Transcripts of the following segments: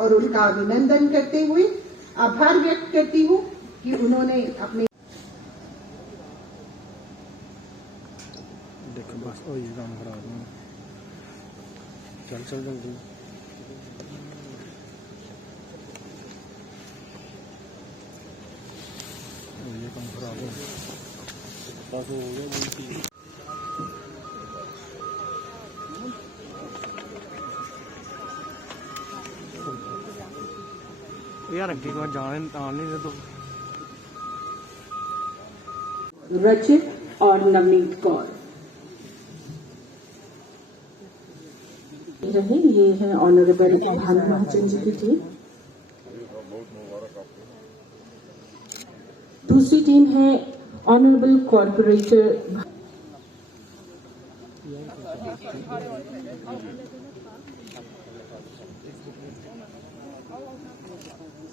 और उनका अभिनंदन करते हुए आभार व्यक्त करती हूँ कि उन्होंने अपने बस ओ ये काम खराब है चल चल जल्दी ये काम खराब है बस हो गया यार अगे को जाने आने दे तो रचित और नवनीत कौर रहे। ये है ऑनरेबल भानु महाजन जी की टीम। दूसरी टीम है ऑनरेबल कॉर्पोरेटर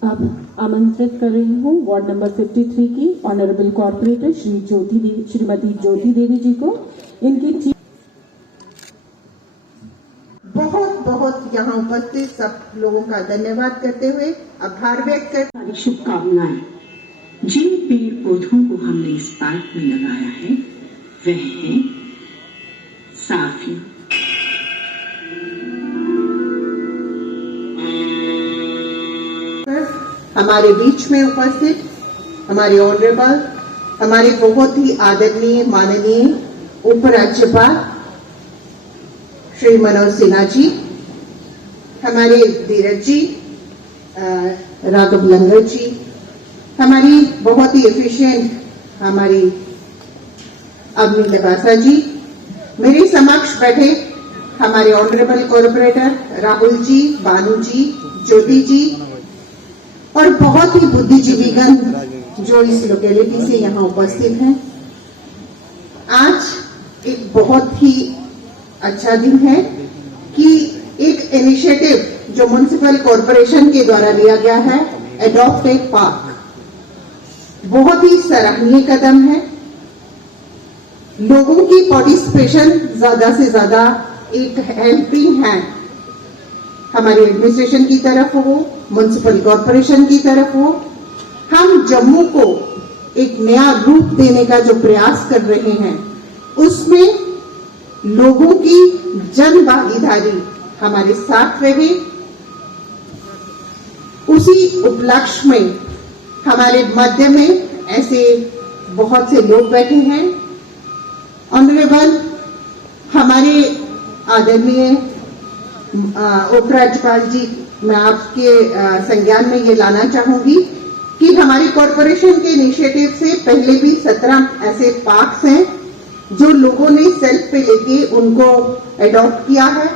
अब आमंत्रित कर रही हूँ वार्ड नंबर 53 की ऑनरेबल कॉर्पोरेटर श्रीमती ज्योति देवी जी को। इनकी टीम बहुत बहुत यहाँ उपस्थित सब लोगों का धन्यवाद करते हुए आभार व्यक्त कर शुभकामनाएं। जिन पेड़ पौधों को हमने इस पार्क में लगाया है वह है साफी। हमारे बीच में उपस्थित हमारे ऑनरेबल हमारे बहुत ही आदरणीय माननीय उपराज्यपाल श्री मनोज सिन्हा जी, हमारे धीरज जी, राघव लंगर जी, हमारी बहुत ही एफिशिएंट हमारी अवनी लबासा जी, मेरे समक्ष बैठे हमारे ऑनरेबल कॉर्पोरेटर राहुल जी, बानू जी, ज्योति जी और बहुत ही बुद्धिजीवीगण जो इस लोकेलिटी से यहाँ उपस्थित हैं। आज एक बहुत ही अच्छा दिन है कि एक इनिशिएटिव जो म्युनिसिपल कॉर्पोरेशन के द्वारा लिया गया है, एडॉप्ट ए पार्क, बहुत ही सराहनीय कदम है। लोगों की पार्टिसिपेशन ज्यादा से ज्यादा एक हेल्पिंग हैंड हमारी एडमिनिस्ट्रेशन की तरफ हो, म्युनिसिपल कॉर्पोरेशन की तरफ हो, हम जम्मू को एक नया रूप देने का जो प्रयास कर रहे हैं उसमें लोगों की जन भागीदारी हमारे साथ रहे। उसी उपलक्ष्य में हमारे मध्य में ऐसे बहुत से लोग बैठे हैं। ऑनरेबल हमारे आदरणीय उपराज्यपाल जी, मैं आपके संज्ञान में ये लाना चाहूंगी कि हमारी कॉर्पोरेशन के इनिशिएटिव से पहले भी 17 ऐसे पार्क्स हैं जो लोगों ने सेल्फ पे लेके उनको एडॉप्ट किया है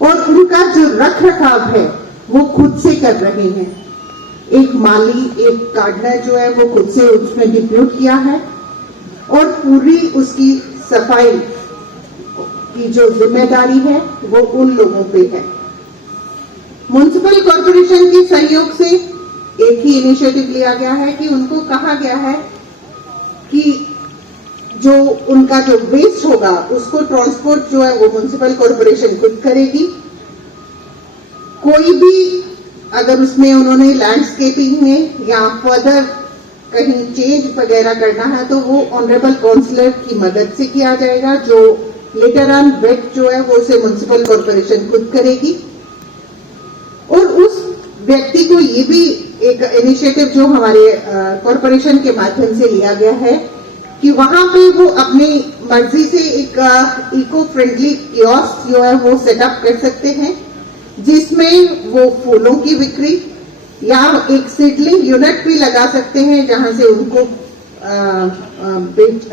और उनका जो रख रखाव है वो खुद से कर रहे हैं। एक माली, एक गार्डनर जो है वो खुद से उसमें डिप्यूट किया है और पूरी उसकी सफाई की जो जिम्मेदारी है वो उन लोगों पे है। म्युनिसिपल कॉर्पोरेशन के सहयोग से एक ही इनिशिएटिव लिया गया है कि उनको कहा गया है कि जो उनका जो वेस्ट होगा उसको ट्रांसपोर्ट जो है वो म्युनिसिपल कॉर्पोरेशन खुद करेगी। कोई भी अगर उसमें उन्होंने लैंडस्केपिंग में या फर्दर कहीं चेंज वगैरह करना है तो वो ऑनरेबल काउंसलर की मदद से किया जाएगा, जो लेटर ऑन वेट जो है वो उसे म्युनिसिपल कॉर्पोरेशन खुद करेगी। और उस व्यक्ति को ये भी एक इनिशिएटिव जो हमारे कॉर्पोरेशन के माध्यम से लिया गया है कि वहां पे वो अपनी मर्जी से एक इको फ्रेंडली कियोस्क जो है वो सेटअप कर सकते हैं, जिसमें वो फूलों की बिक्री या एक सीडलिंग यूनिट भी लगा सकते हैं जहां से उनको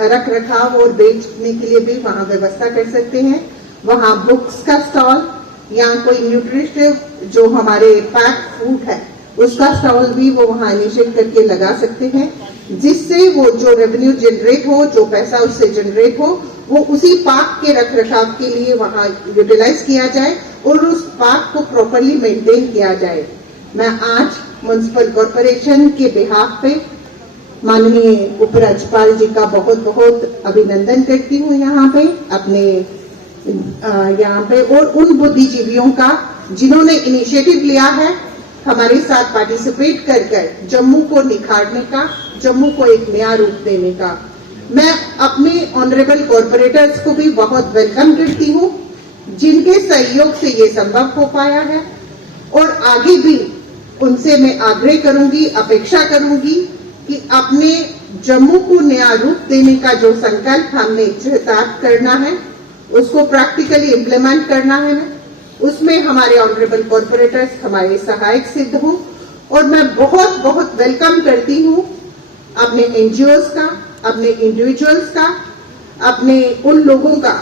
रख रखाव और बेचने के लिए भी वहां व्यवस्था कर सकते हैं। वहां बुक्स का स्टॉल या कोई न्यूट्रिटिव जो हमारे पैक फूड है उसका स्टॉल भी वो वहां इनिशिएट करके लगा सकते हैं, जिससे वो जो रेवेन्यू जनरेट हो, जो पैसा उससे जनरेट हो, वो उसी पार्क के रख रखाव के लिए वहां यूटिलाइज किया जाए और उस पार्क को प्रॉपरली मेंटेन किया जाए। मैं आज म्युनिसिपल कॉर्पोरेशन के बिहाफ पे माननीय उपराज्यपाल जी का बहुत बहुत अभिनंदन करती हूँ यहाँ पे अपने यहाँ पे, और उन बुद्धिजीवियों का जिन्होंने इनिशिएटिव लिया है हमारे साथ पार्टिसिपेट कर जम्मू को निखारने का, जम्मू को एक नया रूप देने का। मैं अपने ऑनरेबल कॉर्पोरेटर्स को भी बहुत वेलकम करती हूं, जिनके सहयोग से ये संभव हो पाया है, और आगे भी उनसे मैं आग्रह करूंगी, अपेक्षा करूंगी कि अपने जम्मू को नया रूप देने का जो संकल्प हमने चरितार्थ करना है, उसको प्रैक्टिकली इम्प्लीमेंट करना है, उसमें हमारे ऑनरेबल कॉर्पोरेटर्स हमारे सहायक सिद्ध हों। और मैं बहुत बहुत वेलकम करती हूं अपने एनजीओज का, अपने इंडिविजुअल्स का, अपने उन लोगों का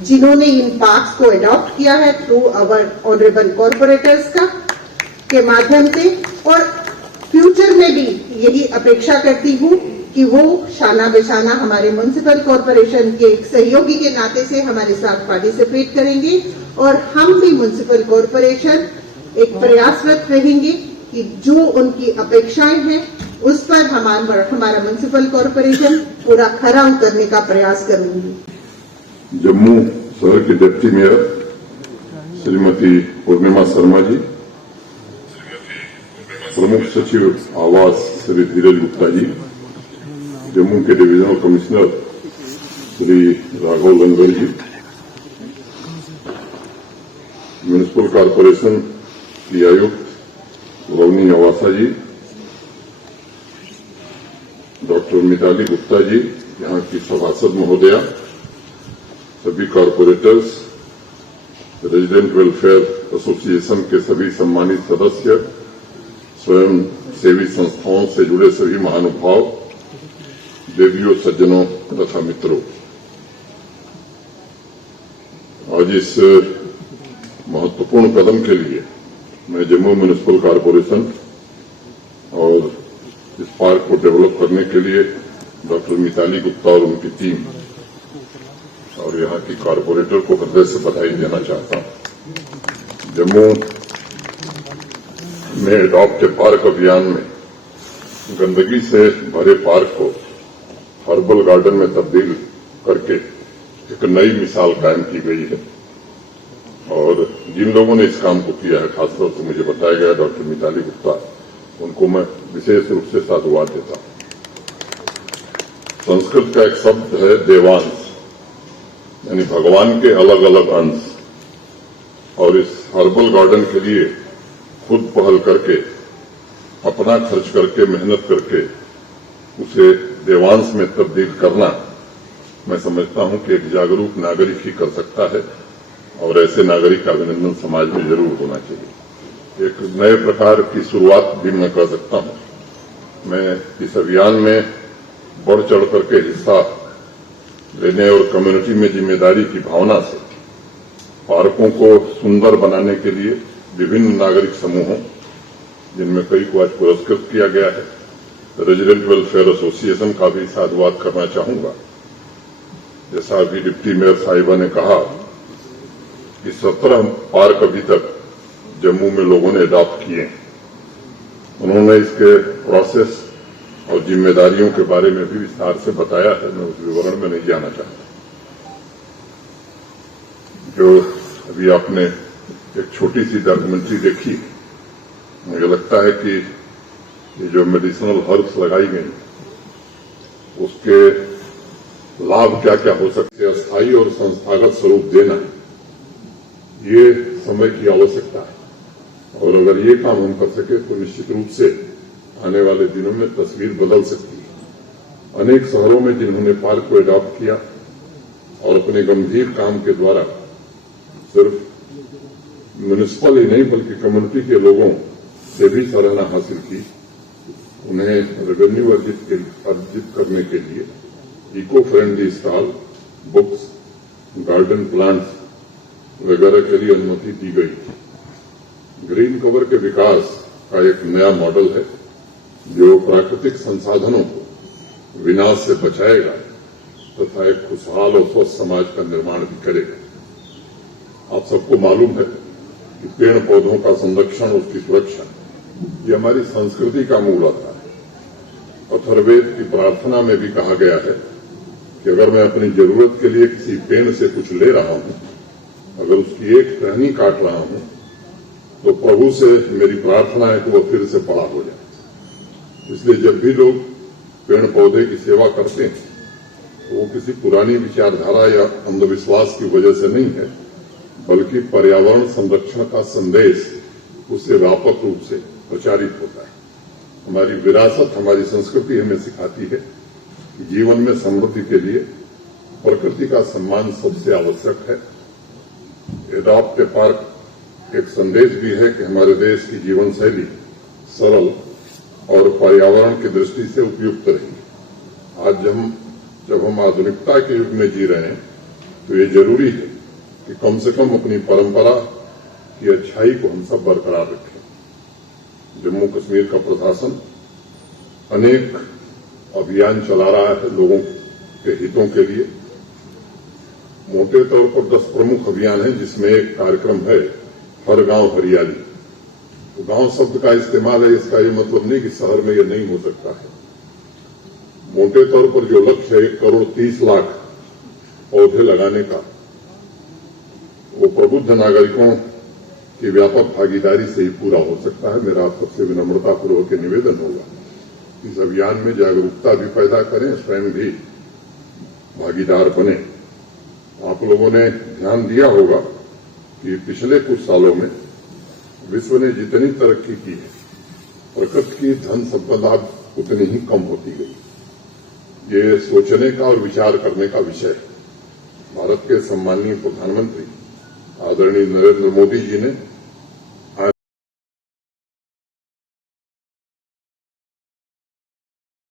जिन्होंने इन पार्क्स को अडॉप्ट किया है थ्रू आवर ऑनरेबल कॉर्पोरेटर्स का के माध्यम से, और फ्यूचर में भी यही अपेक्षा करती हूं कि वो शाना बेशाना हमारे म्युनिसिपल कॉर्पोरेशन के एक सहयोगी के नाते से हमारे साथ पार्टिसिपेट करेंगे, और हम भी म्युनिसिपल कॉर्पोरेशन एक प्रयासरत रहेंगे कि जो उनकी अपेक्षाएं हैं उस पर हमारा म्युनिसिपल कॉर्पोरेशन पूरा खरा उतरने का प्रयास करेंगी। जम्मू शहर की डिप्टी मेयर श्रीमती पूर्णिमा शर्मा जी, प्रमुख सचिव आवास श्री धीरज गुप्ता जी, जम्मू के डिविजनल कमिश्नर श्री राघव लंगर जी, म्युनिसिपल कॉर्पोरेशन की आयुक्त रवनी अवासा जी, डॉक्टर मिताली गुप्ता जी, यहाँ की सभासद महोदया, सभी कॉर्पोरेटर्स, रेजिडेंट वेलफेयर एसोसिएशन के सभी सम्मानित सदस्य, स्वयं सेवी संस्थाओं से जुड़े सभी महानुभाव, देवियों, सज्जनों तथा मित्रों, आज इस महत्वपूर्ण कदम के लिए मैं जम्मू म्युनिसिपल कॉर्पोरेशन और इस पार्क को डेवलप करने के लिए डॉक्टर मिताली गुप्ता और उनकी टीम और यहाँ की कॉर्पोरेटर को हृदय से बधाई देना चाहता हूं। जम्मू में अडॉप्ट ए पार्क अभियान में गंदगी से भरे पार्क को हर्बल गार्डन में तब्दील करके एक नई मिसाल कायम की गई है, और जिन लोगों ने इस काम को किया है, खासतौर से मुझे बताया गया डॉक्टर मिताली गुप्ता, उनको मैं विशेष रूप से साधुवाद देता हूं। संस्कृत का एक शब्द है देवांश, यानी भगवान के अलग अलग अंश, और इस हर्बल गार्डन के लिए खुद पहल करके, अपना खर्च करके, मेहनत करके उसे देवांश में तब्दील करना, मैं समझता हूं कि एक जागरूक नागरिक ही कर सकता है, और ऐसे नागरिक का अभिनंदन समाज में जरूर होना चाहिए। एक नए प्रकार की शुरुआत भी मैं कर सकता हूं। मैं इस अभियान में बढ़ चढ़ करके हिस्सा लेने और कम्युनिटी में जिम्मेदारी की भावना से पार्कों को सुंदर बनाने के लिए विभिन्न नागरिक समूहों, जिनमें कई को आज पुरस्कृत किया गया है, रेजिडेंट वेलफेयर एसोसिएशन का भी साधुवाद करना चाहूंगा। जैसा अभी डिप्टी मेयर साहिबा ने कहा कि 17 पार्क अभी तक जम्मू में लोगों ने अडॉप्ट किए। उन्होंने इसके प्रोसेस और जिम्मेदारियों के बारे में भी विस्तार से बताया है, मैं उस विवरण में नहीं जाना चाहता। जो अभी आपने एक छोटी सी डॉक्यूमेंट्री देखी, मुझे लगता है कि ये जो मेडिसिनल हर्ब्स लगाई गई, उसके लाभ क्या क्या हो सकते हैं, अस्थायी और संस्थागत स्वरूप देना, ये समय की आवश्यकता है। और अगर ये काम हम कर सके तो निश्चित रूप से आने वाले दिनों में तस्वीर बदल सकती है। अनेक शहरों में जिन्होंने पार्क को अडॉप्ट किया और अपने गंभीर काम के द्वारा सिर्फ म्युनिसिपल ही नहीं बल्कि कम्युनिटी के लोगों से भी सराहना हासिल की, उन्हें रेवेन्यू अर्जित करने के लिए eco friendly stall, books, garden plants वगैरह के लिए अनुमति दी गई। ग्रीन कवर के विकास का एक नया मॉडल है जो प्राकृतिक संसाधनों को विनाश से बचाएगा तथा एक खुशहाल और स्वस्थ समाज का निर्माण भी करेगा। आप सबको मालूम है कि पेड़ पौधों का संरक्षण, उसकी सुरक्षा, ये हमारी संस्कृति का मूल आता है। अथर्ववेद की प्रार्थना में भी कहा गया है कि अगर मैं अपनी जरूरत के लिए किसी पेड़ से कुछ ले रहा हूं, अगर उसकी एक टहनी काट रहा हूं, तो प्रभु से मेरी प्रार्थना है कि वह फिर से बड़ा हो जाए। इसलिए जब भी लोग पेड़ पौधे की सेवा करते हैं तो वो किसी पुरानी विचारधारा या अंधविश्वास की वजह से नहीं है, बल्कि पर्यावरण संरक्षण का संदेश उससे व्यापक रूप से प्रचारित होता है। हमारी विरासत, हमारी संस्कृति हमें सिखाती है कि जीवन में समृद्धि के लिए प्रकृति का सम्मान सबसे आवश्यक है। एडॉप्ट ए पार्क एक संदेश भी है कि हमारे देश की जीवन शैली सरल और पर्यावरण की दृष्टि से उपयुक्त रही। आज जब हम आधुनिकता के युग में जी रहे हैं तो ये जरूरी है कि कम से कम अपनी परंपरा की अच्छाई को हम सब बरकरार रखें। जम्मू कश्मीर का प्रशासन अनेक अभियान चला रहा है लोगों के हितों के लिए। मोटे तौर पर 10 प्रमुख अभियान हैं, जिसमें एक कार्यक्रम है हर गांव हरियाली। तो गांव शब्द का इस्तेमाल है, इसका ये मतलब नहीं कि शहर में ये नहीं हो सकता है। मोटे तौर पर जो लक्ष्य है 1,30,00,000 पौधे लगाने का, वो प्रबुद्ध नागरिकों की व्यापक भागीदारी से ही पूरा हो सकता है। मेरा आप सबसे विनम्रतापूर्वक निवेदन होगा इस अभियान में जागरूकता भी पैदा करें, स्वयं भी भागीदार बने। आप लोगों ने ध्यान दिया होगा कि पिछले कुछ सालों में विश्व ने जितनी तरक्की की है, प्रकृति की धन संपदा उतनी ही कम होती गई। ये सोचने का और विचार करने का विषय है। भारत के सम्माननीय प्रधानमंत्री आदरणीय नरेंद्र मोदी जी ने